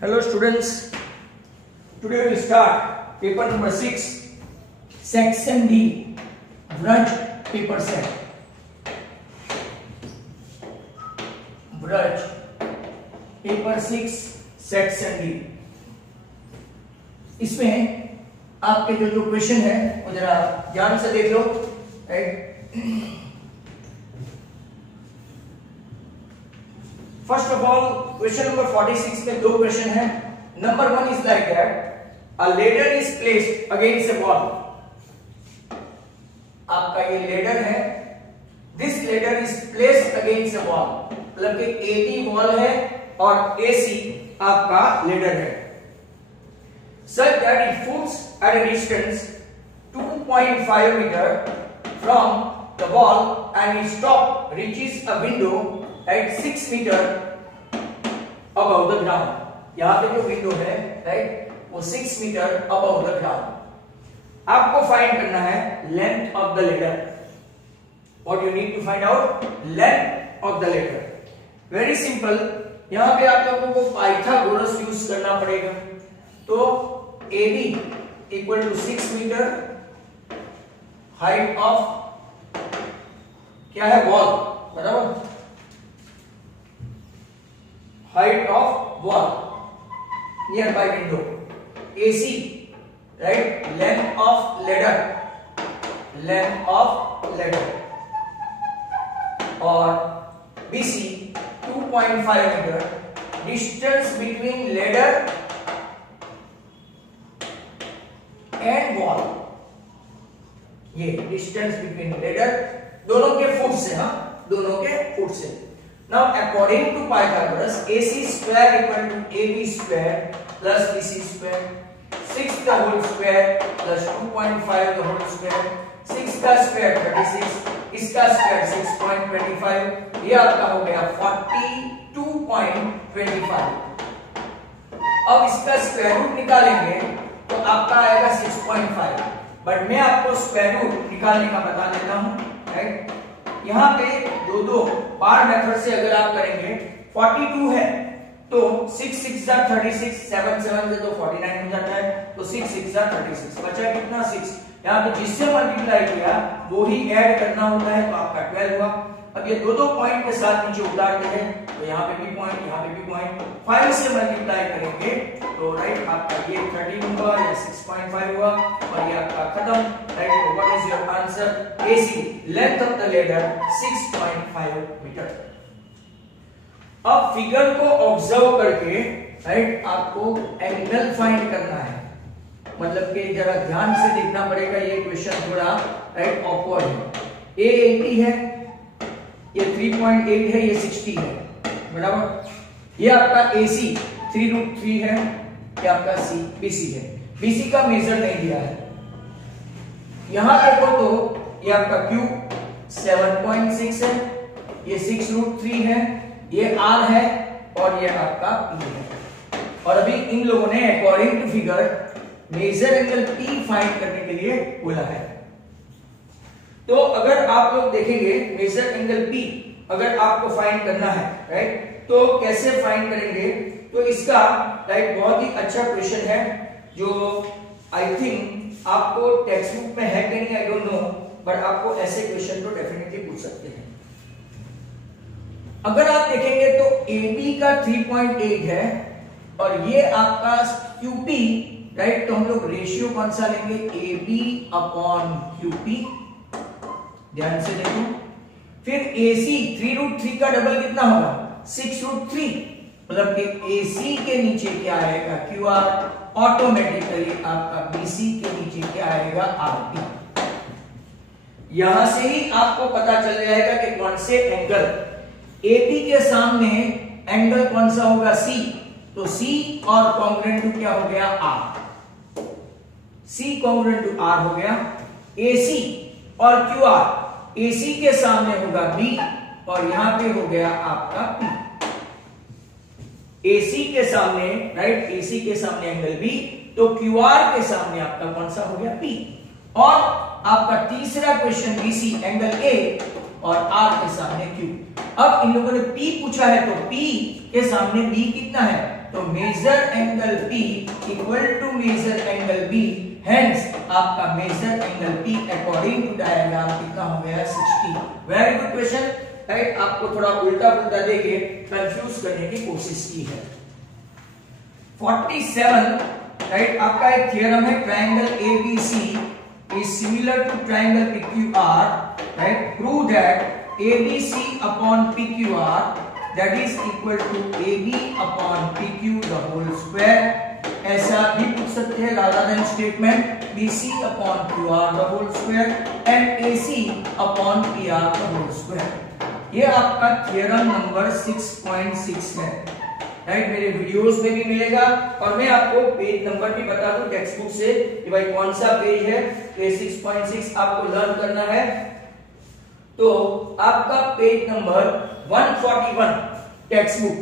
Hello students, today we will start paper number 6, section D, Braj paper set. Braj paper 6, section D. इसमें आपके जो question है वो जरा ध्यान से देख लो, right. First of all question number 46 में दो क्वेश्चन है। Number 1 is like that a ladder is placed against a wall. आपका ये लेडर है, this ladder is placed against a wall, मतलब कि एबी वॉल है और एसी आपका लेडर है। Such that it puts at a distance 2.5 metre from the wall and its top reaches a window at 6 meter above the ground। यहां पे जो window है, राइट, वो 6 मीटर above the ground। आपको फाइंड करना है length of the ladder. What you need to find out? Length of the ladder. Very simple, यहां पे आप लोगों को पाइथागोरस यूज करना पड़ेगा। तो AB equal to 6 metre, height of क्या है? वॉल, बराबर, height of wall nearby window। AC, right, length of ladder, length of ladder, और BC 2.5 meter, distance between ladder and wall। ये distance between ladder दोनों के फुट से, हाँ, दोनों के फुट से। Now according to Pythagoras, AC square equal to AB square plus BC square, 6 the whole square plus 2.5 the whole square, 6 का square 36, इसका square 6.25, ये आपका हो गया 42.25। अब इसका स्क्वायर रूट निकालेंगे तो आपका आएगा 6.5, बट मैं आपको स्क्वायर रूट निकालने का बता देता हूं, राइट। यहां पे दो बार मेथड से अगर आप करेंगे, 42 है तो 6 6 जा 36, 7 7 से तो 49 हो जाता है, तो 6 6 जा 36, बचा कितना? 6। यहां पे जिससे मल्टीप्लाई किया वो ही ऐड करना होता है, तो आपका 12 हुआ। अब ये दो पॉइंट के साथ नीचे उतारते हैं, तो यहाँ पे भी पॉइंट, यहाँ पे भी पॉइंट, 5 से मल्टीप्लाई करेंगे तो राइट आपका ये 13 हुआ या 6.5 हुआ, और ये आपका खत्म, राइट। तो what is your answer? AC, length of the ladder 6.5 metre. अब फिगर को ऑब्जर्व करके, राइट, आपको एंगल फाइंड करना है, मतलब कि जरा ध्यान से देखना पड़ेगा। ये क्वेश्चन थोड़ा, राइट, ऑकवर्ड है। A 80 है, ये 3.8 है, ये 60 है, बराबर। ये आपका AC 3√3 है, ये आपका BC है। BC का मेजर नहीं दिया है। यहां देखो तो ये आपका Q 7.6 है, ये 6√3 है, ये R है, और ये आपका P है। और अभी इन लोगों ने according to figure measure angle P find करने के लिए बोला है। तो अगर आप लोग देखेंगे मेजर एंगल P अगर आपको फाइंड करना है, राइट, तो कैसे फाइंड करेंगे? तो इसका, राइट, बहुत ही अच्छा क्वेश्चन है जो आई थिंक आपको टेक्स्ट बुक में है कि नहीं, आई डोंट नो, बट आपको ऐसे क्वेश्चन तो डेफिनेटली पूछ सकते हैं। अगर आप देखेंगे तो AB का 3.8 है और ये आपका QP, राइट, तो हम लोग रेशियो कौन सा लेंगे? AB upon QP। ध्यान से देखो। फिर AC 3√3 का डबल कितना होगा? 6√3, मतलब कि AC के नीचे क्या आएगा? QR। ऑटोमेटिकली आपका BC के नीचे क्या आएगा? RP। यहां से ही आपको पता चल जाएगा कि कौन से एंगल AB के सामने एंगल कौन सा होगा? C। तो C और कॉन्ग्रुएंट टू क्या हो गया? R। C congruent to R हो गया। AC और QR, AC के सामने होगा B और यहां पे हो गया आपका P। AC के सामने, राइट, AC के सामने एंगल B, तो QR के सामने आपका कौन सा हो गया? P। और आपका तीसरा क्वेश्चन BC एंगल A और R के सामने Q। अब इन लोगों ने P पूछा है तो P के सामने B कितना है? तो major angle P equal to major angle B, hence आपका major angle P according to diagram कितना हो गया 60। Very good question, right. आपको थोड़ा उल्टा पुल्टा देके कंफ्यूज करने की कोशिश की है। 47, राइट, आपका एक थ्योरम है triangle ABC is similar to triangle PQR, right? Prove that ABC upon PQR that is equal to AB upon PQ the whole square। ऐसा भी पूछ सकते हैं rather than statement BC upon QR the whole square and AC upon PR the whole square। ये आपका theorem number 6.6 है, right. मेरे videos में भी मिलेगा और मैं आपको पेज नंबर भी बता दूं टेक्स्ट बुक से कि भाई कौन सा पेज है। ये 6.6 आपको लर्न करना है, तो आपका page number 141 text book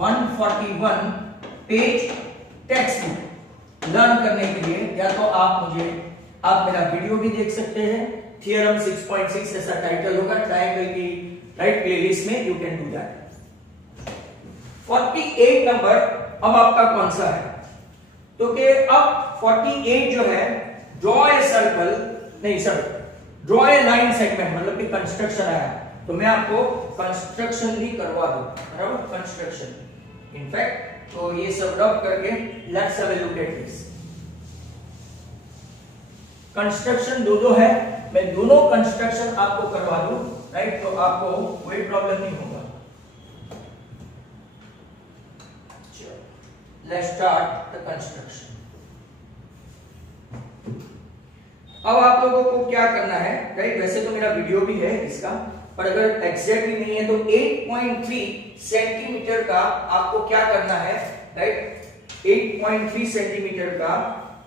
141 page text book learn करने के लिए या तो आप मेरा वीडियो भी देख सकते हैं, थ्योरम 6.6 ऐसा टाइटल होगा ट्रायंगल की, राइट, प्लेलिस्ट में you can do that. 48 number अब आपका कौन सा है, तो कि अब 48 जो है ड्रॉ ए सर्कल, नहीं sir, draw a line segment, मतलब कि कंस्ट्रक्शन आया, तो मैं आपको कंस्ट्रक्शन भी करवा दूं, बराबर, कंस्ट्रक्शन। इनफैक्ट तो ये सब रब करके let's have a look at this. Construction दो है, मैं दोनों कंस्ट्रक्शन आपको करवा दूं, राइट, तो आपको कोई प्रॉब्लम नहीं होगा। Let's start the construction। अब आप लोगों को क्या करना है, राइट, वैसे तो मेरा वीडियो भी है इसका, पर अगर एग्जैक्टली नहीं है तो 8.3 सेंटीमीटर का आपको क्या करना है, राइट, 8.3 सेंटीमीटर का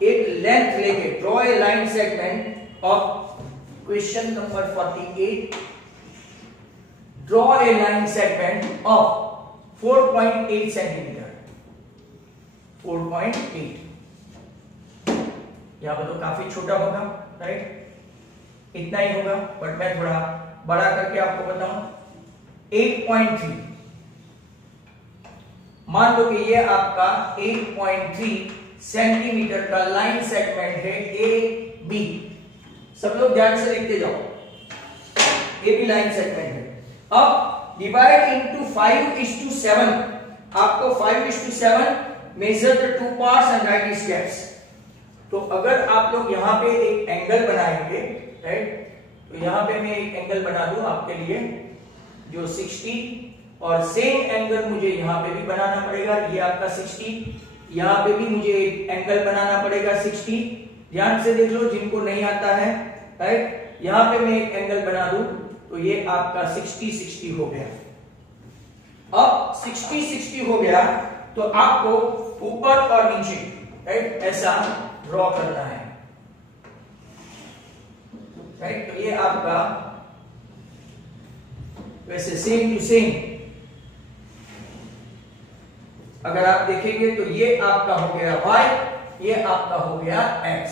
एक लेंथ लेके draw a line segment of question number 48, draw a line segment of 4.8 centimetre, 4.8। यहां पर तो काफी छोटा होगा, राइट, इतना ही होगा, बट मैं थोड़ा बड़ा करके आपको बताऊं। 8.3 मान लो कि ये आपका 8.3 सेंटीमीटर का लाइन सेगमेंट है ए बी। सब लोग ध्यान से लिखते जाओ, ए बी लाइन सेगमेंट है। अब डिवाइड इनटू 5:7, आपको 5:7 measure the two parts and right steps. तो अगर आप लोग यहां पे एक एंगल बनाएंगे, राइट, तो यहां पे मैं एक एंगल बना दूं आपके लिए जो 60, और सेम एंगल मुझे यहां पे भी बनाना पड़ेगा, ये आपका 60, यहां पे भी मुझे एक एंगल बनाना पड़ेगा 60। ध्यान से देख लो जिनको नहीं आता है, राइट, यहां पे मैं एक एंगल बना दूं तो ये आपका 60 हो गया। अब 60 हो गया तो आपको ऊपर और नीचे, राइट, ऐसा ड्रॉ करना है, राइट। तो ये आपका वैसे सेम टू सेम अगर आप देखेंगे तो ये आपका हो गया y, ये आपका हो गया x,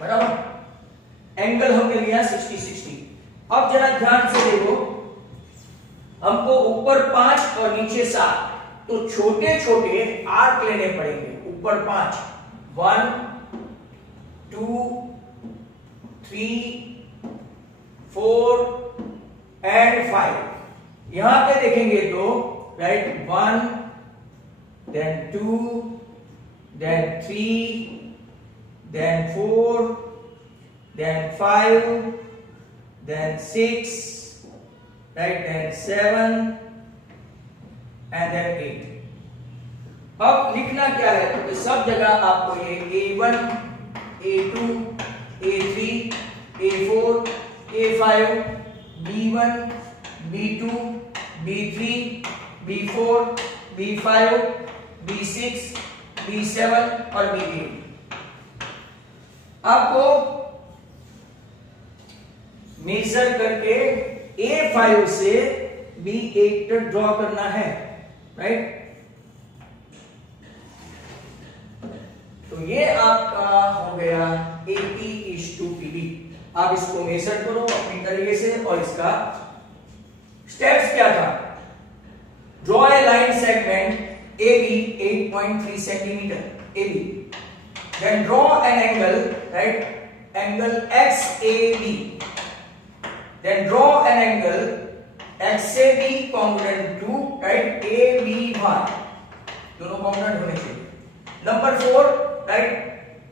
बराबर। एंगल हमने लिया 60। अब जरा ध्यान से देखो, हमको ऊपर 5 और नीचे 7, तो छोटे छोटे आर्क लेने पड़ेंगे। ऊपर 5, 1 2 3 4 एंड 5। यहां पे देखेंगे तो, right, 1 then 2 then 3 then 4 then 5 then 6, right, then 7 and then 8। अब लिखना क्या है, तो सब जगह आपको ये A1 A2 A3 A4 A5 B1 B2 B3 B4 B5 B6 B7 और B8 आपको मेजर करके A5 से B8 तक ड्रॉ करना है, राइट। तो ये आपका हो गया AP:PB। आप इसको मेजर करो अपनी तरीके से, और इसका स्टेप्स क्या था, draw a line segment AB 8.3 centimeter AB. Then draw an angle, right? Angle XAB. Then draw an angle XAB congruent to, right, ABY. दोनों congruent होने चाहिए. Number 4, right?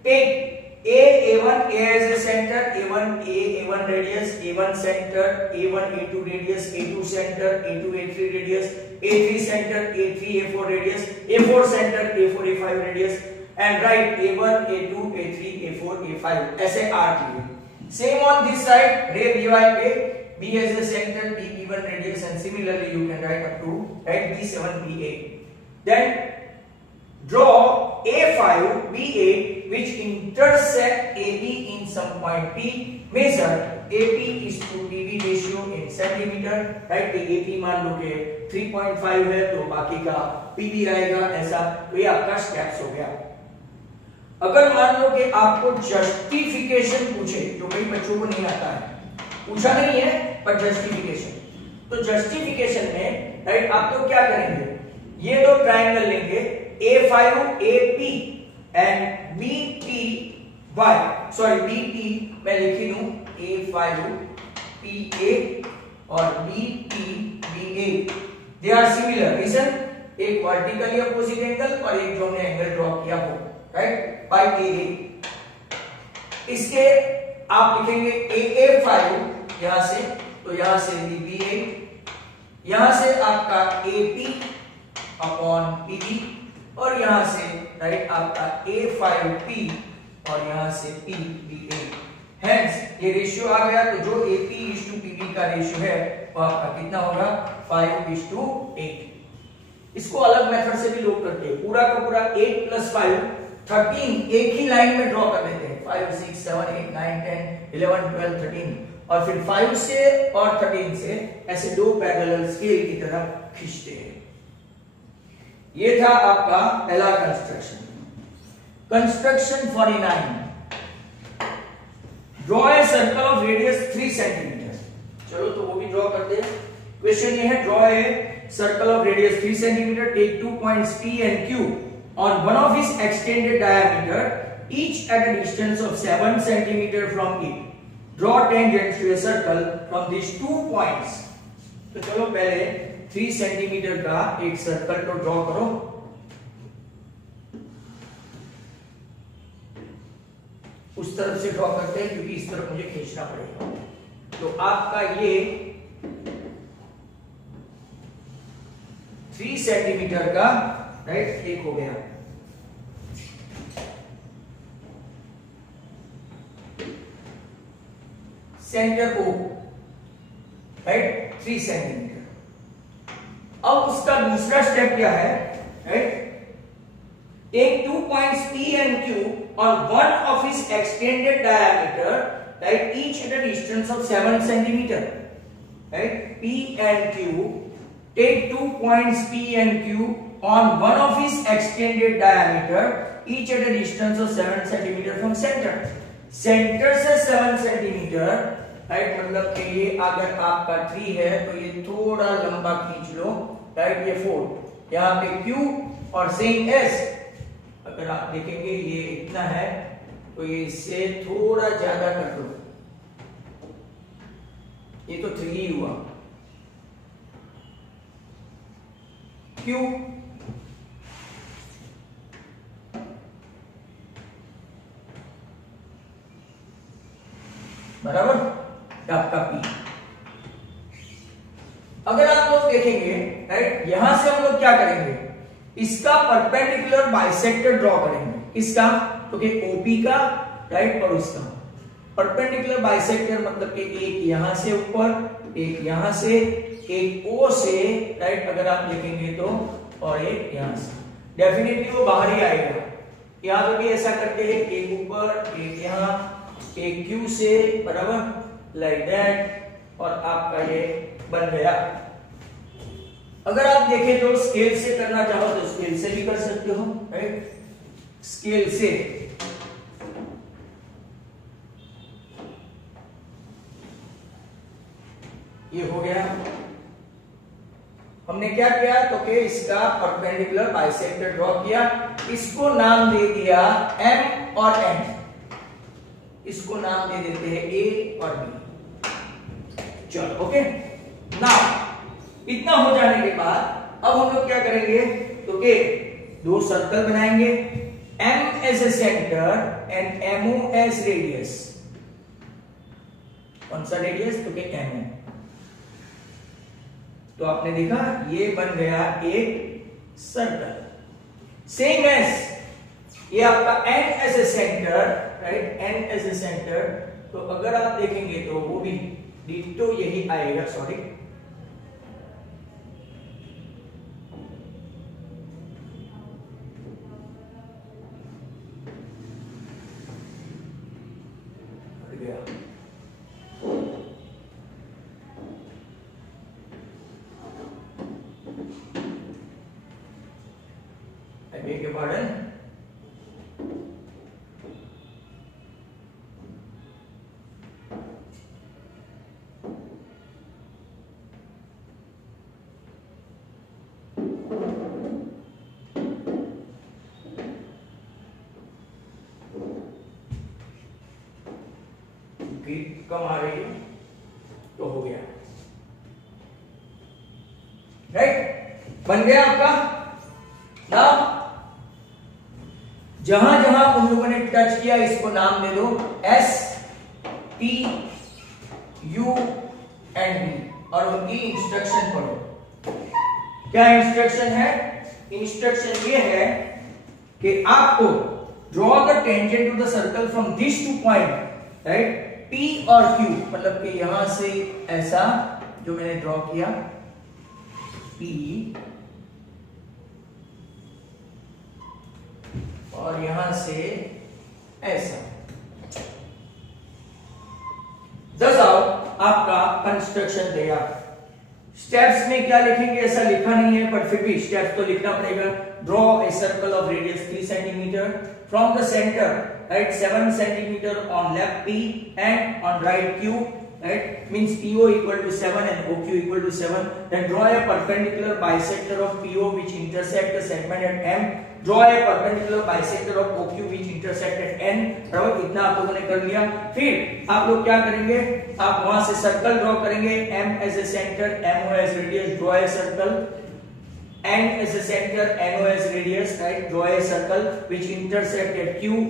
Take A1, A as a center, A1 radius, A1 center, A1 A2 radius, A2 center, A2 A3 radius, A3 center, A3 A4 radius, A4 center, A4 A5 radius, and write A1 A2 A3 A4 A5 ऐसे arc लिए. Same on this side, ray BY पे B as a center, B B1 radius, and similarly you can write up to, right, B7 B8. Then draw A5 B8 which intersect AB in some point P. Measure AP is to PB ratio in centimeter, right? AP मान लो कि 3.5 है तो बाकी का PB आएगा ऐसा. तो ये आपका स्टेप्स हो गया. अगर मान लो कि आपको जस्टिफिकेशन पूछे, जो कई बच्चों को नहीं आता है, पूछा नहीं है पर जस्टिफिकेशन, तो जस्टिफिकेशन में, राइट, आप लोग क्या करेंगे, ये दो ट्रायंगल लेंगे A5 AP and BTY, sorry BT मैं लिख ही दूं A5 PA और BT BA. They are similar. Reason, एक वर्टिकली अपोजिट एंगल और एक जो हमने एंगल ड्रॉ किया हो, राइट, बाय AA. इसके आप लिखेंगे AA5 यहां से, तो यहां से BBA, यहां से आपका AP अपॉन PB और यहां से, राइट, आपका A5P और यहां से PBA. हेंस ये रेशियो आ गया. तो जो AP/PB का रेशियो है वो आपका कितना होगा, 5:8. इसको अलग मेथड से भी लोग करते हैं. पूरा का पूरा 8 + 5 13 एक ही लाइन में ड्रॉ कर देते हैं. 5 6 7 8 9 10 11 12 13 और फिर 5 से और 13 से ऐसे दो पैरेलल स्केल की तरह खींचते हैं. ये था आपका पहला construction. Construction 49. Draw a circle of radius 3 centimetre. चलो तो वो भी ड्रॉ करते हैं. क्वेश्चन ये है, draw a circle of radius 3 centimetre, take 2 points P and Q on one of its extended diameter, each at a distance of 7 centimeter from it. Draw tangents to a circle from these 2 points. तो चलो पहले 3 centimetre का एक circle को draw करो. उस तरफ से ड्रॉ करते हैं क्योंकि इस तरफ मुझे खींचना पड़ेगा. तो आपका ये 3 सेंटीमीटर का, राइट, एक हो गया. Centre O, right, 3 centimetre. अब उसका दूसरा स्टेप क्या है, right, take 2 points P and Q on one of its extended diameter, right, each at a distance of 7 centimeter, right. P and Q, take 2 points P and Q on one of its extended diameter, each at a distance of 7 centimeter from center. Centre से 7 centimetre, right, मतलब कि ये अगर आपका 3 है तो ये थोड़ा लंबा खींच लो, राइट, ये 4, यहाँ पे Q और सेम S. अगर आप देखेंगे ये इतना है तो ये इससे थोड़ा ज्यादा कर दो. ये तो 3 हुआ. Q बराबर आपका P. अगर आप लोग देखेंगे, राइट, यहां से हम लोग क्या करेंगे, इसका परपेंडिकुलर बाइसेक्टर ड्रॉ करेंगे. इसका तो कि OP का, राइट, और उसका परपेंडिकुलर बाइसेक्टर मतलब कि एक यहां से ऊपर, एक यहां से, एक O से, राइट, अगर आप देखेंगे तो, और एक यहां से. डेफिनेटली वो बाहर ही आएगा. यहां तो भी ऐसा करते हैं, एक ऊपर, एक यहां, एक Q से, बराबर, लाइक दैट, और आपका ये बन गया. अगर आप देखें तो स्केल से करना चाहो तो स्केल से भी कर सकते हो, राइट, स्केल से. ये हो गया. हमने क्या किया तो कि इसका परपेंडिकुलर बाइसेक्टर ड्रॉ किया, इसको नाम दे दिया M और N, इसको नाम दे देते हैं A और B। चलो ओके। नाउ इतना हो जाने के बाद अब हम लोग क्या करेंगे तो कि दो सर्कल बनाएंगे, M as a center and MO as radius। कौन सा रेडियस तो कि MO। तो आपने देखा ये बन गया एक सर्कल। सेम एज ये आपका N as a center, right, N as a center। तो अगर आप देखेंगे तो वो भी डिटो यही आएगा, सॉरी गया। I beg your pardon। कम आ रही है तो हो गया, राइट, बन गया आपका। नाउ जहां जहां उन लोगों ने टच किया इसको नाम दे दो S, T, U and B और उनकी इंस्ट्रक्शन पढ़ो। क्या इंस्ट्रक्शन है? इंस्ट्रक्शन ये है कि आपको draw the tangent to the circle from this two point, right, P और Q, मतलब कि यहां से ऐसा जो मैंने ड्रॉ किया P और यहां से ऐसा। दस आओ आपका कंस्ट्रक्शन तैयार। स्टेप्स में क्या लिखेंगे ऐसा लिखा नहीं है, पर फिर भी स्टेप्स तो लिखना पड़ेगा। Draw a circle of radius 3 centimetre from the centre, right, 7 centimeter on left P and on right Q, right, means PO equal to 7 and OQ equal to 7. Then draw a perpendicular bisector of PO which intersect the segment at M. Draw a perpendicular bisector of OQ which intersect at N। बराबर, इतना आप लोगों ने कर लिया। फिर आप लोग क्या करेंगे, आप वहां से सर्कल ड्रॉ करेंगे, M as a center, MO as radius, draw a circle, N as a center, NO as radius, right, draw a circle which intersect at Q,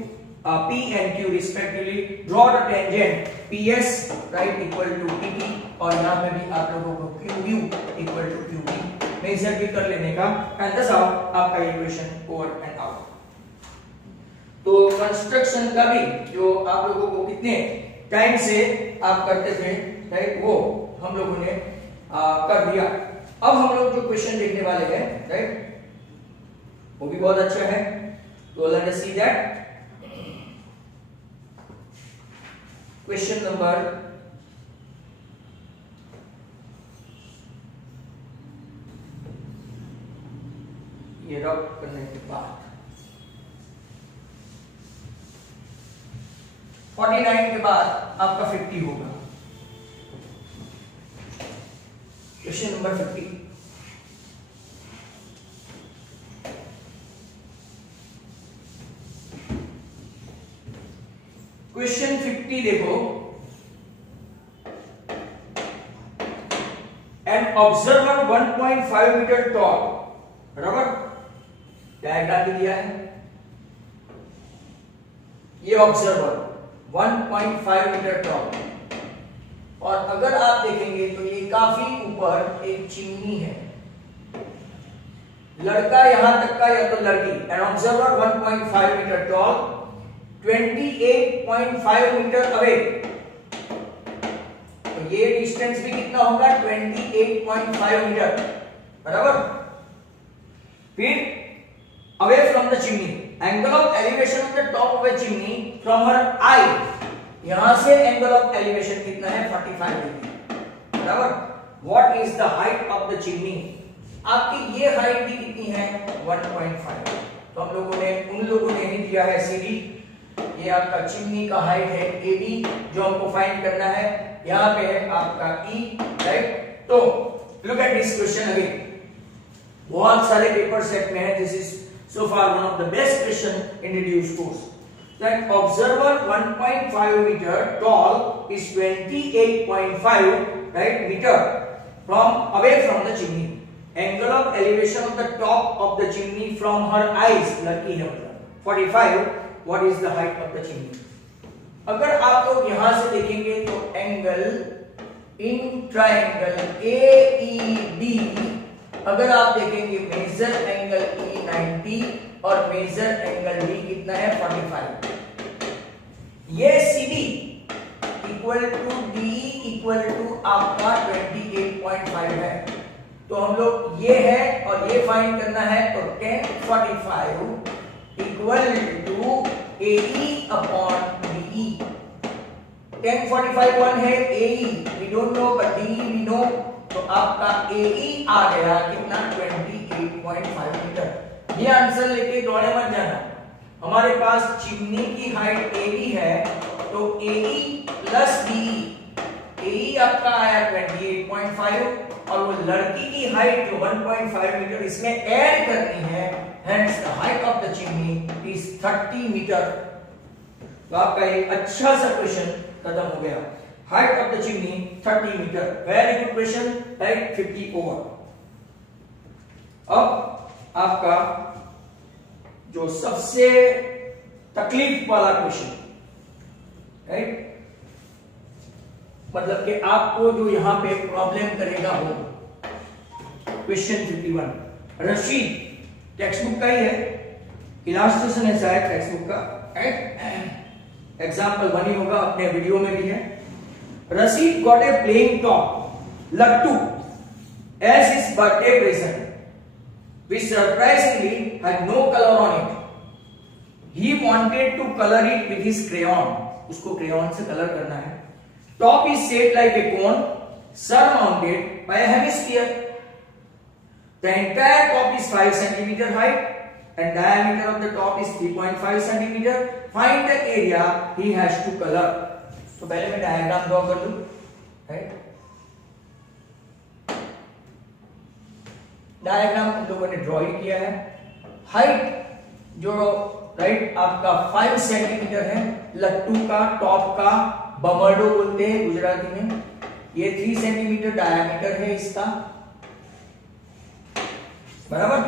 P and Q respectively। Draw the tangent PS, right, equal to PT और यहाँ पे भी आप लोगों को QU equal to QB measure भी कर लेने का। एंड दस आओ आपका इक्वेशन ओवर एंड आउट। तो कंस्ट्रक्शन का भी जो आप लोगों को कितने टाइम से आप करते थे, राइट, वो हम लोगों ने कर दिया। अब हम लोग जो क्वेश्चन देखने वाले हैं, राइट, वो भी बहुत अच्छा है। तो let us see that question number ये रब करने के बाद 49 के बाद आपका 50 होगा। Question number 50। क्वेश्चन 50 देखो, एन ऑब्जर्वर 1.5 मीटर टॉल, बराबर, डायग्राम भी दिया है। ये ऑब्जर्वर 1.5 मीटर टॉल, और अगर आप देखेंगे तो ये काफी ऊपर एक चिमनी है। लड़का यहां तक का या तो लड़की, an observer 1.5 metre tall 28.5 metre away, तो ये डिस्टेंस भी कितना होगा 28.5 मीटर, बराबर। फिर away from the chimney, angle of elevation of the top of the chimney from her eye, यहां से एंगल ऑफ एलिवेशन कितना है 45 डिग्री, बराबर। What is the height of the chimney, आपकी ये हाइट भी कितनी है 1.5। तो हम लोगों ने उन लोगों ने ही दिया है CD, ये आपका चिमनी का हाइट है AB जो हमको फाइंड करना है। यहाँ पे है आपका E, राइट। तो look at this question again, बहुत सारे पेपर सेट में है. This is so far one of the best question in reduced course. That observer 1.5 meter tall is 28.5 right meter from away from the chimney. Angle of elevation of the top of the chimney from her eyes लड़की है मतलब 45. What is the height of the chimney? अगर आप लोग यहां से देखेंगे तो एंगल इन ट्रायंगल AED, अगर आप देखेंगे मेजर एंगल E 90 और मेजर एंगल D कितना है 45. ये CD equal to DE equal to आपका 28.5 है. तो हम लोग ये है और ये फाइंड करना है. तो 1045 equal to AE upon DE. 1045 1 है AE we don't know but DE we know. तो आपका AE आ गया कितना 28.5 मीटर. ये आंसर लेके दौड़े मत जाना. हमारे पास चिमनी की हाइट AD है तो AE प्लस DE. AE आपका आया 28.5 और वो लड़की की हाइट जो 1.5 मीटर इसमें ऐड करनी है. Hence the height of the chimney is 30 metre. तो आपका एक अच्छा सा क्वेश्चन खत्म हो गया. Height of the chimney 30 meter. Very good question. Right, 50 over. अब आपका जो सबसे तकलीफ वाला क्वेश्चन, राइट, मतलब कि आपको जो यहां पे प्रॉब्लम करेगा वो क्वेश्चन 51. रशीद टेक्स्ट बुक का ही है, इलास्ट्रेशन है शायद टेक्स्ट बुक का. एग्जाम्पल 1 ही होगा, अपने वीडियो में भी है. Rashid got a playing top Lattu as his birthday present, which surprisingly had no color on it. He wanted to color it with his crayon. उसको crayon से color करना है. Top is shaped like a cone, surmounted by a hemisphere. The entire top is 5 centimeter height and diameter of the top is 3.5 centimeter. Find the area he has to color. तो पहले मैं diagram draw कर लूं. Right, diagram हम लोगों ने draw ही किया है. हाइट जो राइट आपका 5 सेंटीमीटर है लट्टू का, टॉप का बमरडो बोलते हैं गुजराती में. ये 3 सेंटीमीटर डायमीटर है इसका, बराबर.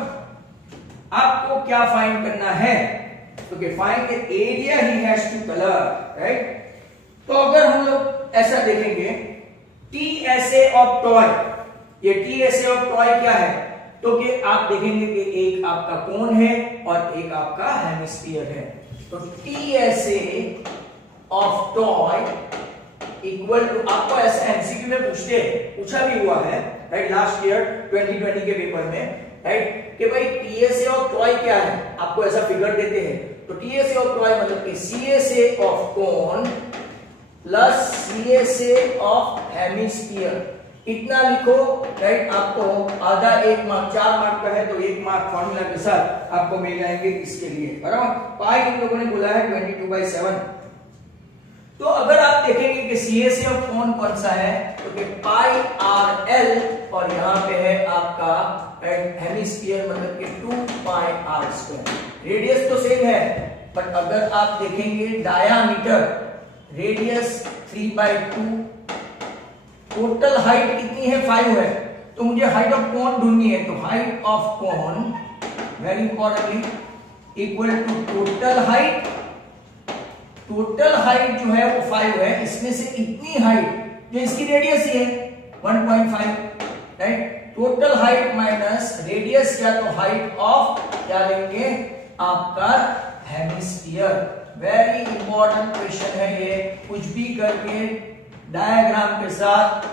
आपको क्या फाइंड करना है? तो find the area he has to colour. Right, तो अगर हम लोग ऐसा देखेंगे TSA ऑफ टॉय, ये TSA ऑफ टॉय क्या है? तो कि आप देखेंगे कि एक आपका कोन है और एक आपका हेमिस्फीयर है. तो TSA of toy equal to, आपको ऐसा एमसीक्यू में पूछा भी हुआ है राइट, लास्ट ईयर 2020 के पेपर में, राइट, कि भाई TSA ऑफ टॉय क्या है. आपको ऐसा फिगर देते हैं तो TSA ऑफ टॉय मतलब कि CSA of cone plus CSA of hemisphere. इतना लिखो. राइट, आपको आधा 1 मार्क 4 मार्क का है तो 1 मार्क फॉर्मूला के साथ आपको मिल जाएंगे इसके लिए, बराबर. पाई इन लोगों ने बोला है 22/7. तो अगर आप देखेंगे कि CSA ऑफ कोन कौन सा है तो कि पाई RL और यहां पे है आपका हेमिस्फीयर मतलब कि 2 पाई R². रेडियस तो सेम है बट अगर आप देखेंगे डायामीटर, रेडियस 3/2, टोटल हाइट कितनी है 5 है. तो मुझे हाइट ऑफ कोन ढूंढनी है. तो height of cone very importantly equal to total height. Total height जो है वो 5 है, इसमें से इतनी हाइट जो इसकी रेडियस ही है 1.5. Right, total height minus radius या तो हाइट ऑफ क्या लेंगे आपका हेमिस्फीयर. वेरी इंपॉर्टेंट क्वेश्चन है ये. कुछ भी करके डायग्राम के साथ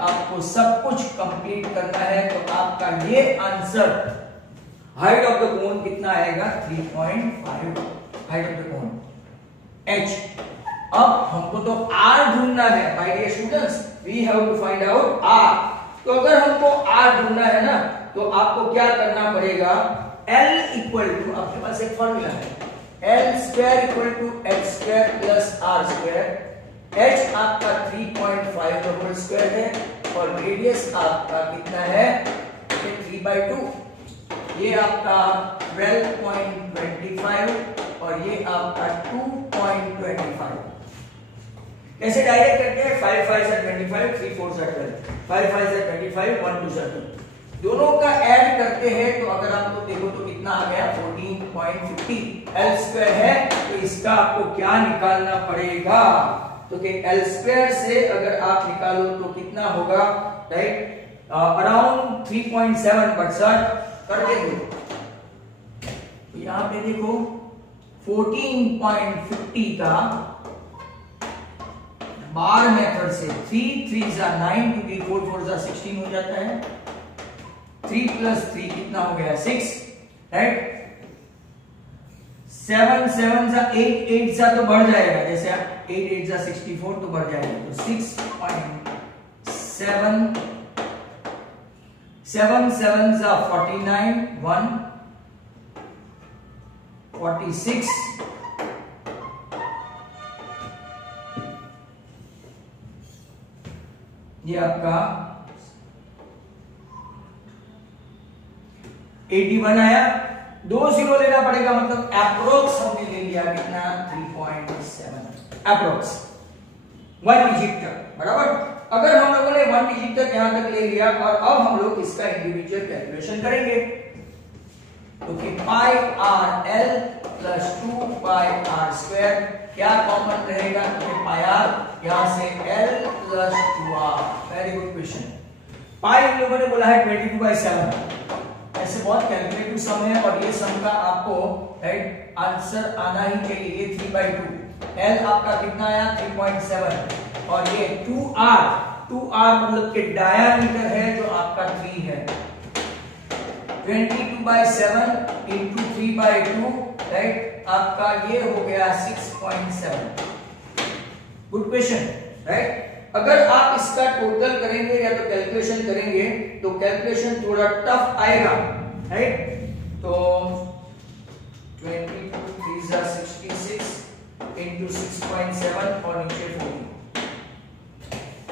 आपको सब कुछ कंप्लीट करना है. तो आपका ये answer height of the cone कितना आएगा 3.5 height of the cone H. अब हमको तो R ढूंढना है my dear students. We have to find out R. तो अगर हमको R ढूंढना है ना तो आपको क्या करना पड़ेगा, L इक्वल टू, आपके पास एक फॉर्मूला है, L² equal to H² plus R². H आपका 3.5 का होल स्क्वायर है और रेडियस आपका कितना है 3/2. ये आपका 12.25 और ये आपका 2.25। कैसे डायरेक्ट करते हैं? 5 5 से 25, 3 4 से 12, 5 5 से 25, 1 2 से 2। दोनों का ऐड करते हैं तो अगर आप लोग देखो तो कितना आ गया? 14.50 L स्क्वायर है। तो इसका आपको क्या निकालना पड़ेगा? तो कि L स्क्वायर से अगर आप निकालो तो कितना होगा? राइट, अराउंड 3.7 बट कर दे दो। तो यहां पे देखो 14.50 का बार मेथड से 3 3 9 क्योंकि 4 4 16 हो जाता है। 3 प्लस 3 कितना हो गया? 6, राइट। 7 7 8 8 तो बढ़ जाएगा, जैसे आप 8 8 64 तो बढ़ जाएगा। तो 6.7 7 7 49 1 46 ये आपका 81 आया। 2 0 लेना पड़ेगा, मतलब अप्रोक्स हमने ले लिया कितना? 3.7 अप्रोक्स 1 डिजिट तक, बराबर। अगर हम लोगों ने 1 डिजिट तक यहां तक ले लिया और अब हम लोग इसका इंडिविजुअल कैलकुलेशन करेंगे। तो कि pi r l plus 2 pi r square क्या कॉमन रहेगा? तो पाई आर यहां से l plus 2r। Very good question. Pi हम लोगों ने बोला है 22/7। ऐसे बहुत कैलकुलेटिव सम है और ये सम का आपको राइट आंसर आना ही चाहिए। ये 3/2 एल आपका कितना आया? 3.7 और ये 2r मतलब कि डायमीटर है जो आपका 3 है। 22/7 इंटू 3/2 राइट, आपका ये हो गया 6.7। Good question, right. अगर आप इसका टोटल करेंगे या तो कैलकुलेशन करेंगे तो कैलकुलेशन थोड़ा टफ आएगा, राइट। तो 22 3 66 इंटू 6.7 और नीचे 40।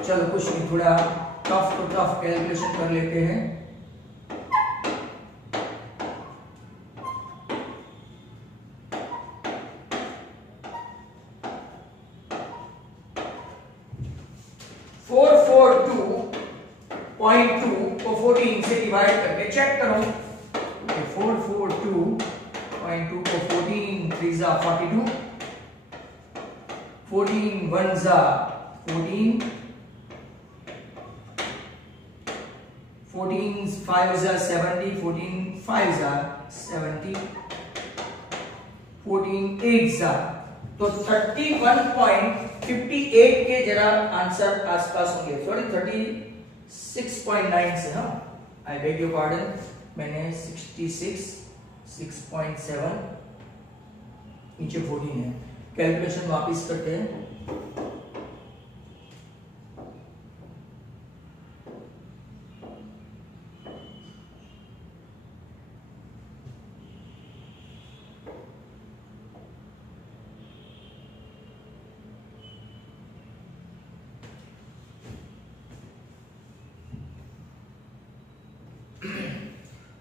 चलो कुछ नहीं, थोड़ा टफ तो टफ कैलकुलेशन कर लेते हैं। को 14 से डिवाइड करके चेक करो। 442.2 को 14 3 42, 14 1 14, 14 5 70, 14 5 70, 14 8 तो 31.58 के जरा आंसर आसपास होंगे। सॉरी 36.9 से, हाँ आई बेग योर पार्डन, मैंने 66 6.7 नीचे 14 है। कैलकुलेशन वापस करते हैं।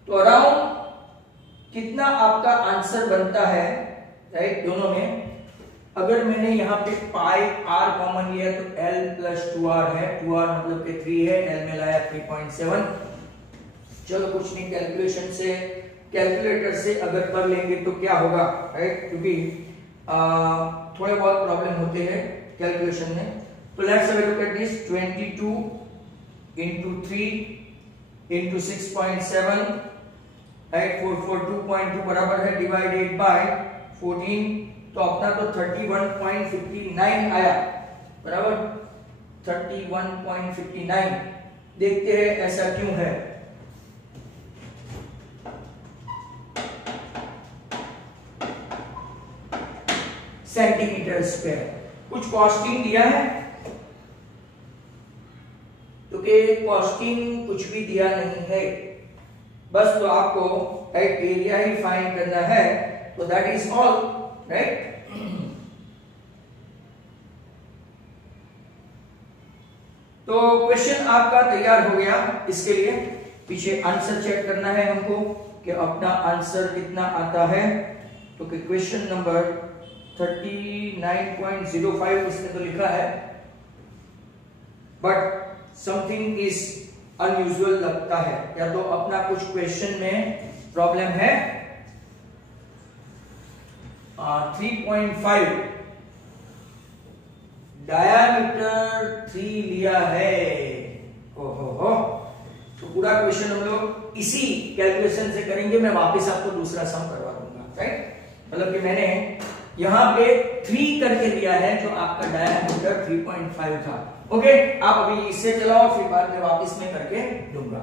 तो अराउंड कितना आपका आंसर बनता है, राइट, दोनों में। अगर मैंने यहाँ पे पाई आर कॉमन लिया तो एल प्लस 2r है, 2r मतलब के 3 है, एल में लाया 3.7। चलो कुछ नहीं, कैलकुलेशन से कैलकुलेटर से अगर कर लेंगे तो क्या होगा, राइट, क्योंकि थोड़े बहुत प्रॉब्लम होते हैं कैलकुलेशन में। तो let's have a look at this. 22 into 3 into 6.7, right, 442.2 बराबर है डिवाइडेड बाय 14, तो अपना तो 31.59 आया, बराबर 31.59। देखते हैं ऐसा क्यों है। Centimetre square. कुछ कॉस्टिंग दिया है तो के कॉस्टिंग कुछ भी दिया नहीं है, बस तो आपको राइट एरिया ही फाइंड करना है, तो दैट इज ऑल, राइट। तो क्वेश्चन आपका तैयार हो गया। इसके लिए पीछे आंसर चेक करना है हमको कि अपना आंसर कितना आता है। तो क्वेश्चन नंबर 39.05 इसमें तो लिखा है, बट समथिंग इज अनयूजुअल लगता है, या तो अपना कुछ क्वेश्चन में प्रॉब्लम है। 3.5 डायामीटर 3 लिया है। ओहो, तो पूरा क्वेश्चन हम लोग इसी कैलकुलेशन से करेंगे। मैं वापस आपको दूसरा सम करवा दूंगा, राइट। मतलब कि मैंने यहां पे 3 करके दिया है, जो आपका डायामीटर 3.5 था। ओके, आप अभी इससे चलाओ, फिर बाद में वापस में करके दूंगा।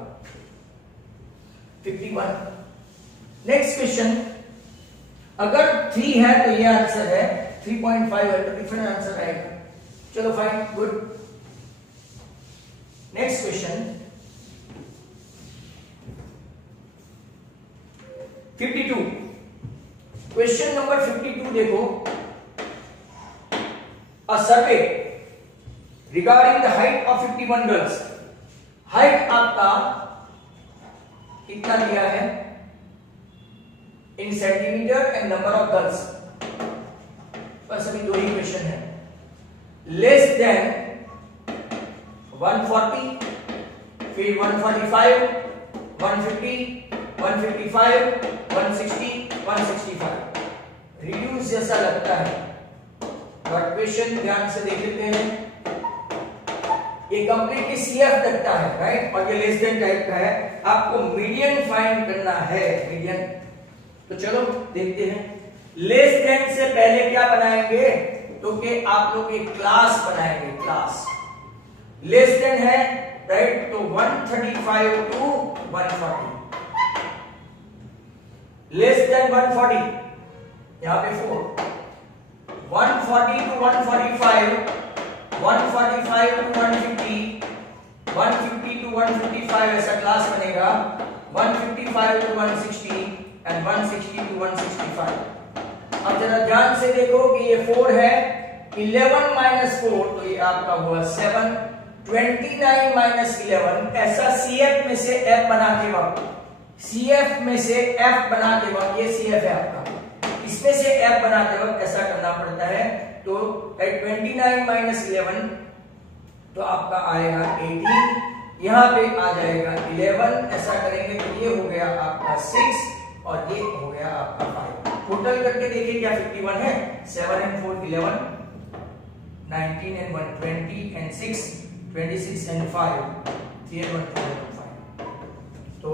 51 नेक्स्ट क्वेश्चन, अगर 3 है तो ये आंसर है, 3.5 है तो डिफरेंट आंसर आएगा। चलो fine, good. Next question 52। Question number 52 देखो, a survey regarding the height of 51 girls. Height आपका कितना दिया है in centimetre and number of girls, बस अभी 2 ही क्वेश्चन है। लेस देन 140, फिर 145, 150, 155, 160, 165। रिड्यूस जैसा लगता है, बट क्वेश्चन ध्यान से देख लेते हैं। ये कंप्लीटली सीएफ लगता है, राइट, और ये लेस देन टाइप का है। आपको मीडियन फाइंड करना है, मीडियन। तो चलो देखते हैं। लेस देन से पहले क्या बनाएंगे, तो कि आप लोग एक क्लास बनाएंगे, क्लास। लेस देन है, राइट, तो 135 टू 140। लेस देन 140, यहां पे 4। 140 टू 145, 145 टू 150, 150 टू 155 ऐसा क्लास बनेगा। 155 टू 160 एंड 160 टू 165। अब जरा ध्यान से देखो कि ये 4 है, 11 माइनस 4 तो ये आपका हुआ 7, 29 माइनस 11। ऐसा सीएफ में से एफ बनाते वक्त, सीएफ में से एफ बनाते वक्त, ये सीएफ है आपका, इसमें से एफ बनाते वक्त ऐसा करना पड़ता है। तो 29 माइनस 11 तो आपका आएगा 18, यहां पे आ जाएगा 11, ऐसा करेंगे तो ये हो गया आपका 6 और ये हो गया आपका 5। टोटल करके देखिए क्या 51 है। 7 and 4 11, 19 and 1 20 and 6 26 and 5 3 and 1 4 and 5। तो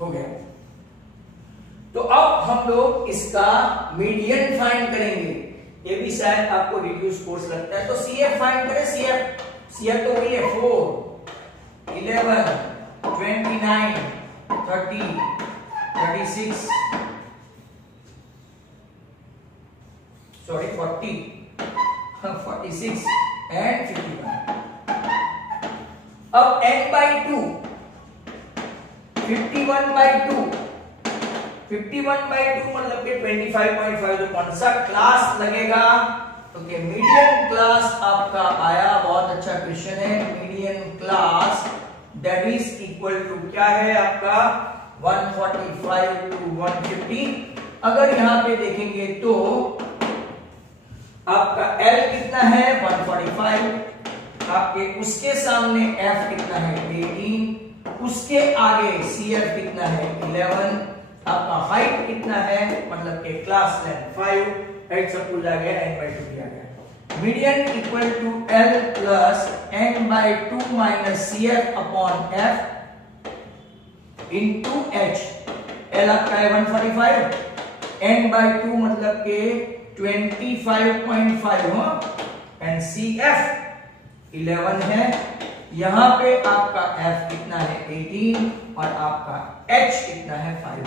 हो गया। तो अब हम लोग इसका मीडियन फाइंड करेंगे। ये भी शायद आपको रिड्यूस कोर्स लगता है, तो सीएफ फाइंड करें। सीएफ तो वही है 4, 11, 29, 30, 36, सॉरी 40, 46 एंड 51। अब n by 2, 51/2, 51/2 मतलब कि 25.5। तो कौन सा क्लास लगेगा, तो कि मीडियन क्लास आपका आया। बहुत अच्छा क्वेश्चन है। Median class that is equal to क्या है आपका 145 टू 150। अगर यहां पे देखेंगे तो आपका L कितना है 145, आपके उसके सामने F कितना है 18, उसके आगे CF कितना है 11, आपका हाइट कितना है मतलब कि क्लास लेंथ 5, हाइट सब कुछ आ गया, n/2 दिया गया। Median equal to L plus n/2 minus CF upon F into H। L आपका है 145, n/2 मतलब के 25.5 हो, एंड CF 11 है। यहां पे आपका F कितना है 18 और आपका H कितना है 5।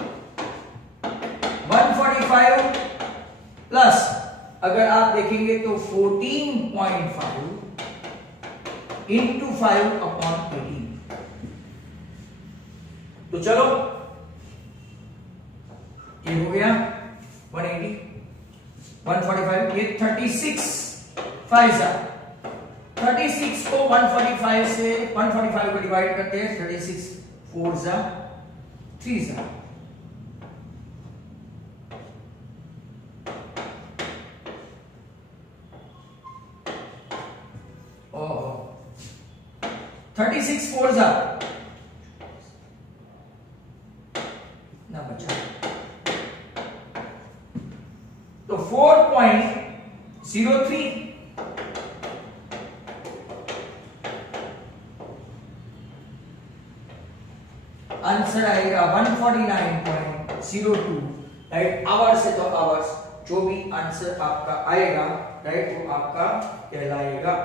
145 प्लस अगर आप देखेंगे तो 14.5 इंटू 5 अपॉन 18। तो चलो ये हो गया 180, 145, ये 36 5 36 इसको 145 से 145 को डिवाइड करते हैं, 36 4 जा 3 जा, ओह 36 4 जा ना बचा, तो 4.03 आंसर आएगा 149.02, राइट। आवर्स है तो आवर्स, जो भी आंसर आपका आएगा, राइट, वो आपका कहलाएगा।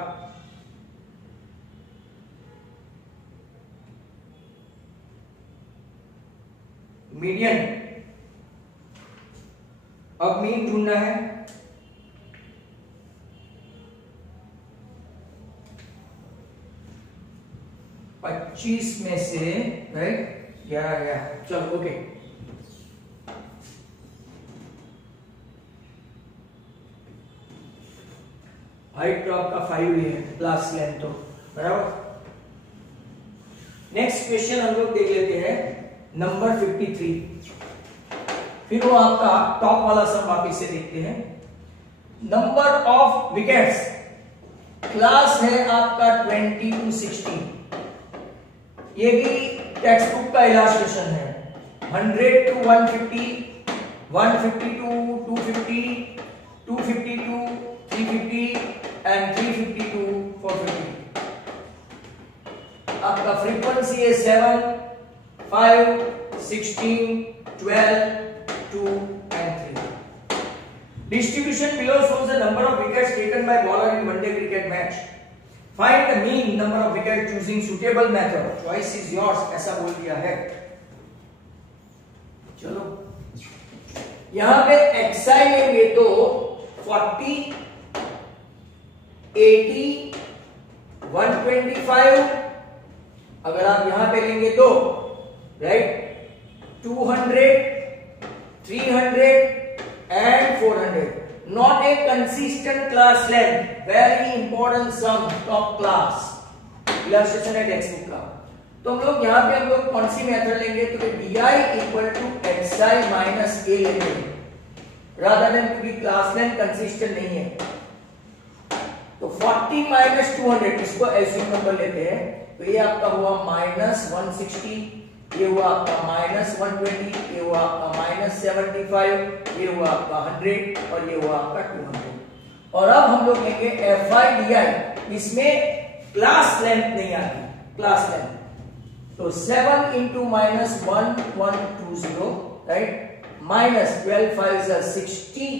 मीडियन, अब मीन ढूंढना है। पच्चीस में से, राइट, 11 गया, चलो ओके। हाइट तो आपका 5 ही है, प्लस लेंथ तो बराबर। नेक्स्ट क्वेश्चन हम लोग देख लेते हैं, नंबर 53। फिर वो आपका टॉप वाला सम वापिस से देखते हैं। नंबर ऑफ विकेट्स, क्लास है आपका 20 to 16। ये भी टेक्स्ट बुक का इलास्ट्रेशन है। 100 to 150, 150 to 250, 250 to 350 and 350 to 450। आपका फ्रीक्वेंसी है 7, 5, 16, 12, 2 and 3। Distribution below shows the number of wickets taken by bowler in one day cricket match. Find the mean number of wickets choosing suitable method. Choice is yours, ऐसा बोल दिया है। चलो यहां पे XI लेंगे तो 40, 80, 125। अगर आप यहां पे लेंगे तो, right, 200, 300 and 400। Not a consistent class length, very important sum, top class। Illustration है टेक्स्ट बुक का। तो हम लोग यहाँ पे हम लोग कौन सी मेथड लेंगे, तो DI equal to XI minus A लेंगे, रादर देन, क्योंकि क्लास लेंथ कंसिस्टेंट नहीं है। तो 40 माइनस 200, इसको एसयूम नंबर लेते हैं, तो ये आपका हुआ -160, ये हुआ आपका -120, ये हुआ आपका -75, ये हुआ आपका 100 और ये हुआ आपका 200। और अब हम लोग लेंगे FI/DI, इसमें क्लास लेंथ नहीं आती, क्लास लेंथ। तो 7 into -1120, राइट, -12 5 is 60,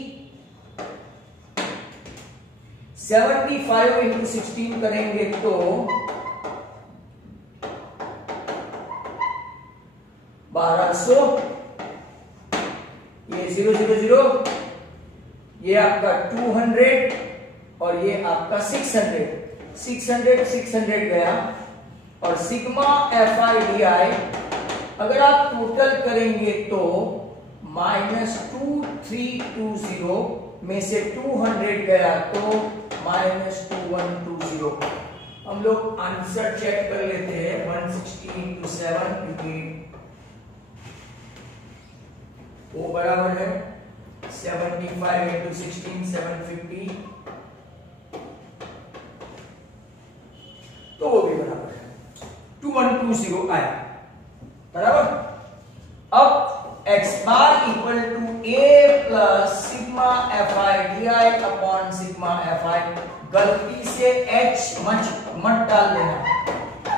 75 into 16 करेंगे तो 1200, ये 000, ये आपका 200 और ये आपका 600, 600 गया। और सिग्मा FI/DI अगर आप टोटल करेंगे तो -2320 में से 200 गया तो -2120। हम लोग आंसर चेक कर लेते हैं। 160 into 7, क्योंकि वो बराबर है 75 into 16, 750, तो वो भी बराबर है 2120 आया, बराबर। अब x bar equal to a plus sigma FI/DI upon sigma FI। गलती से h मत डाल देना,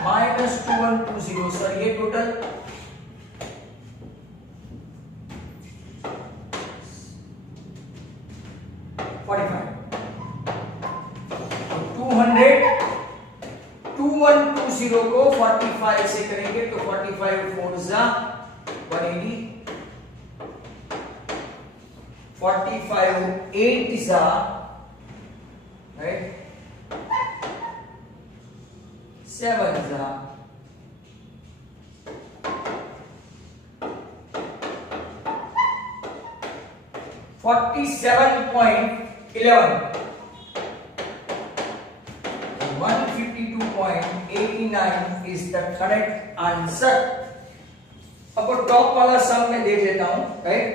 -2120। सर ये टोटल 45, 2120 को 45 से करेंगे तो 45 4 जा 180, 45 8 जा, राइट, 7 जा, 47.11, 152 इज द करेक्ट आंसर। अब टॉप वाला सम में देख लेता हूं, राइट।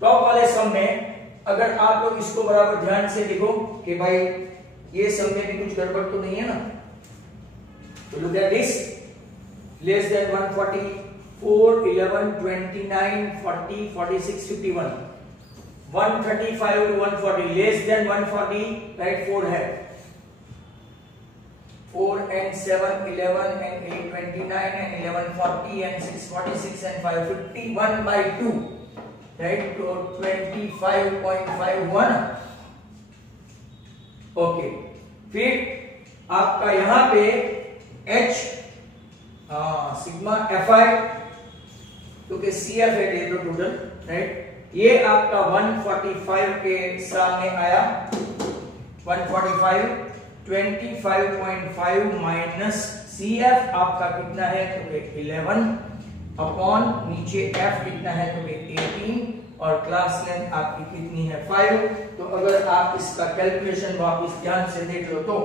टॉप वाले सम में अगर आप लोग इसको बराबर ध्यान से देखो कि भाई ये सम में भी कुछ गड़बड़ तो नहीं है ना, तो look at this, less than 140, 4, 11, 29, 40, 46, 51, 135 to 140, less than 140, right, 4 है, 4 and 7, 11 and 8, 29 and 11, 40 and 6, 46 and 5, 51 by 2, right, to 25.51। Okay, फिर आपका यहां पे h सिग्मा fi, क्योंकि CF है ये तो टोटल, राइट, ये आपका 145 के सामने आया, 145, 25.5 माइनस CF आपका कितना है, तो 11 अपॉन नीचे F कितना है, तो 18 और क्लास लेंथ आपकी कितनी है, 5। तो अगर आप इसका कैलकुलेशन वापस ध्यान से देख लो तो,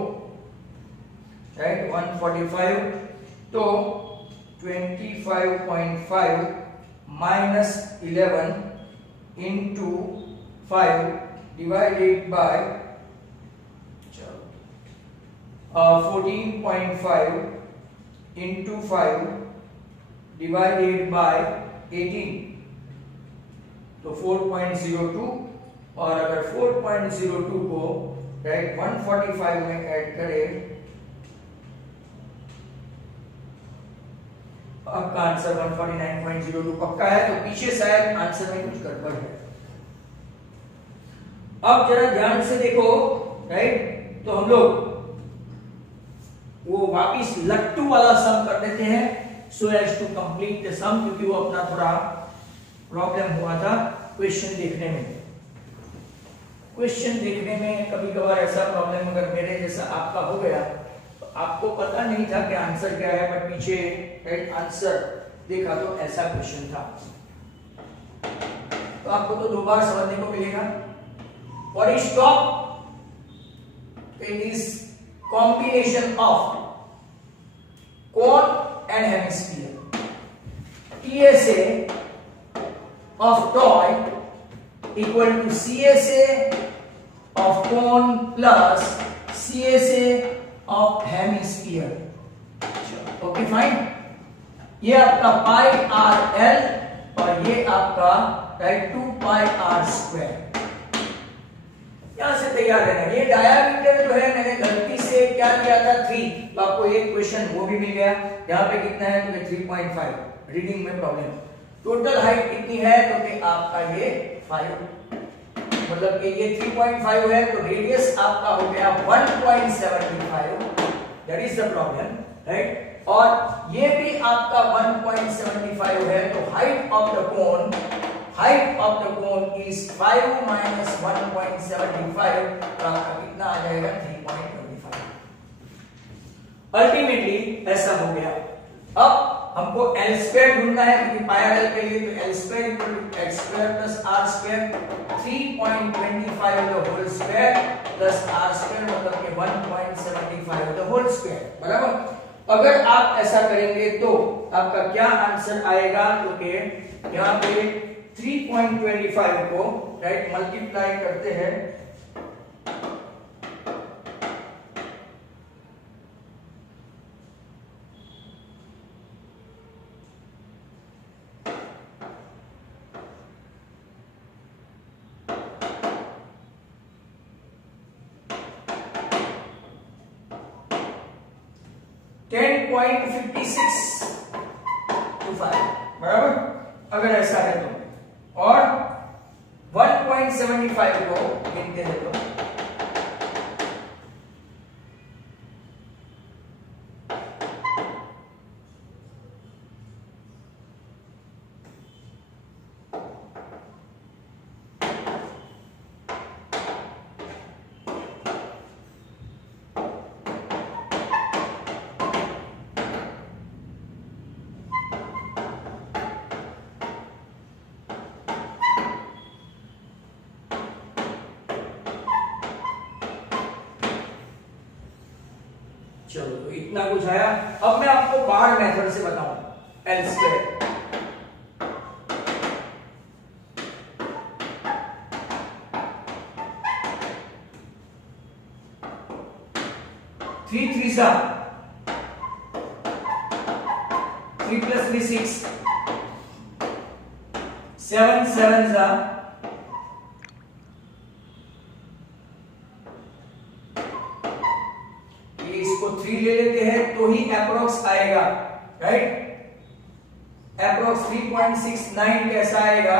राइट, 145 तो 25.5 minus 11 into 5 divided by 14.5 into 5 divided by 18, तो 4.02। और अगर 4.02 को, राइट, 145 में ऐड करें, आपका आंसर 149.02 पक्का है। तो पीछे शायद आंसर में कुछ गड़बड़ है। अब जरा ध्यान से देखो, राइट, तो हम लोग वो वापिस लट्टू वाला सम कर देते हैं, so as to complete the sum, क्योंकि वो अपना थोड़ा प्रॉब्लम हुआ था क्वेश्चन देखने में। क्वेश्चन देखने में कभी कभार ऐसा प्रॉब्लम अगर मेरे जैसा आपका हो गया, तो आपको पता नहीं था कि आंसर क्या है, बट पीछे राइट आंसर देखा तो ऐसा क्वेश्चन था, तो आपको तो 2 बार समझने को मिलेगा। और stop it is combination of cone and hemisphere, TSA of toy equal to CSA of cone plus CSA of hemisphere। Okay fine, ये आपका पाई आर एल और ये आपका राइट 2 पाई आर स्क्वायर। यहां से तैयार रहना। ये डायमीटर जो है मैंने गलती से क्या किया था 3, तो आपको एक क्वेश्चन वो भी मिल गया। यहाँ पे कितना है, तो 3.5, रीडिंग में प्रॉब्लम। टोटल हाइट कितनी है, तो कि आपका ये 5, मतलब कि ये 3.5 है, तो रेडियस आपका हो गया 1.75, that is the problem, right. और ये भी आपका 1.75 है, तो height of the cone is 5 minus 1.75, तो आपका कितना आ जाएगा 3.25। अल्टीमेटली ऐसा हो गया। अब हमको L स्क्वायर ढूंढना है, क्योंकि पाई एल के लिए तो L square equal to x square plus r square, 3.25 the whole square plus r square, मतलब कि 1.75 द होल स्क्वायर, बराबर। अगर आप ऐसा करेंगे तो आपका क्या आंसर आएगा, तो कि यहाँ पे 3.25 को राइट मल्टीप्लाई करते हैं, बराबर। अगर ऐसा है तो, और 1.75 को गिनते हैं तो चलो इतना कुछ आया। अब मैं आपको बार मेथड से बताऊं, एल स्क्वायर 3 3 सा 3 plus 3 6 7 7 सा इसको 3 ले लेते हैं तो ही अप्रोक्स आएगा, राइट। अप्रोक्स 3.69 कैसा आएगा,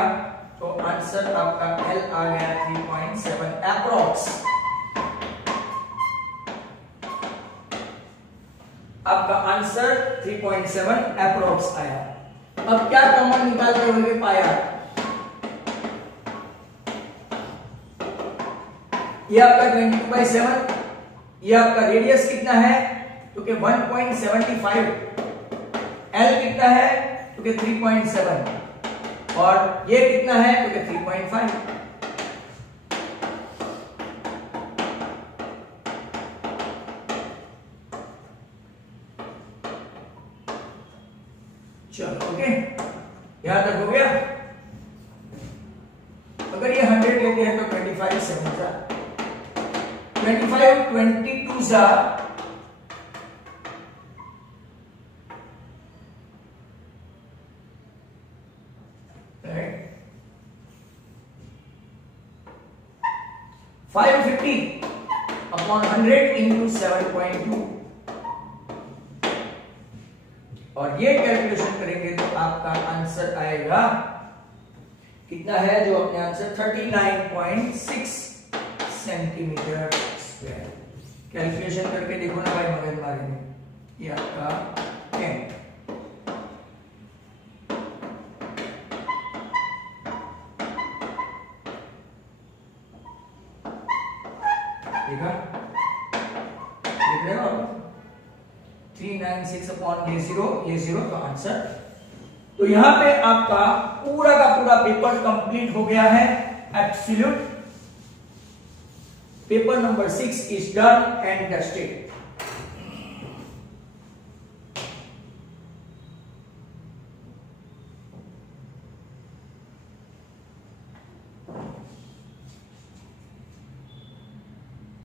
तो आंसर आपका एल आ गया 3.7 अप्रोक्स। आपका आंसर 3.7 अप्रोक्स आया। अब क्या कॉमन निकाल कर होंगे पाया, ये आपका 22/7, ये आपका रेडियस कितना है तो कि 1.75, एल कितना है तो कि 3.7 और ये कितना है तो कि 3.5। चलो ओके, यहां तक हो गया। अगर ये 100 लेते हैं तो 25 7 सा 25 22 सा 550 upon 100 into 7.2 और ये कैलकुलेशन करेंगे तो आपका आंसर आएगा कितना है, जो अपने आंसर 39.6 सेंटीमीटर स्क्वायर। कैलकुलेशन करके देखो ना भाई, मगज मारेंगे। ये आपका 10 देखा, देख रहे हो 396 अपॉन ये 0 का आंसर। तो यहां पे आपका पूरा का पूरा पेपर कंप्लीट हो गया है। Absolute paper number 6 is done and dusted.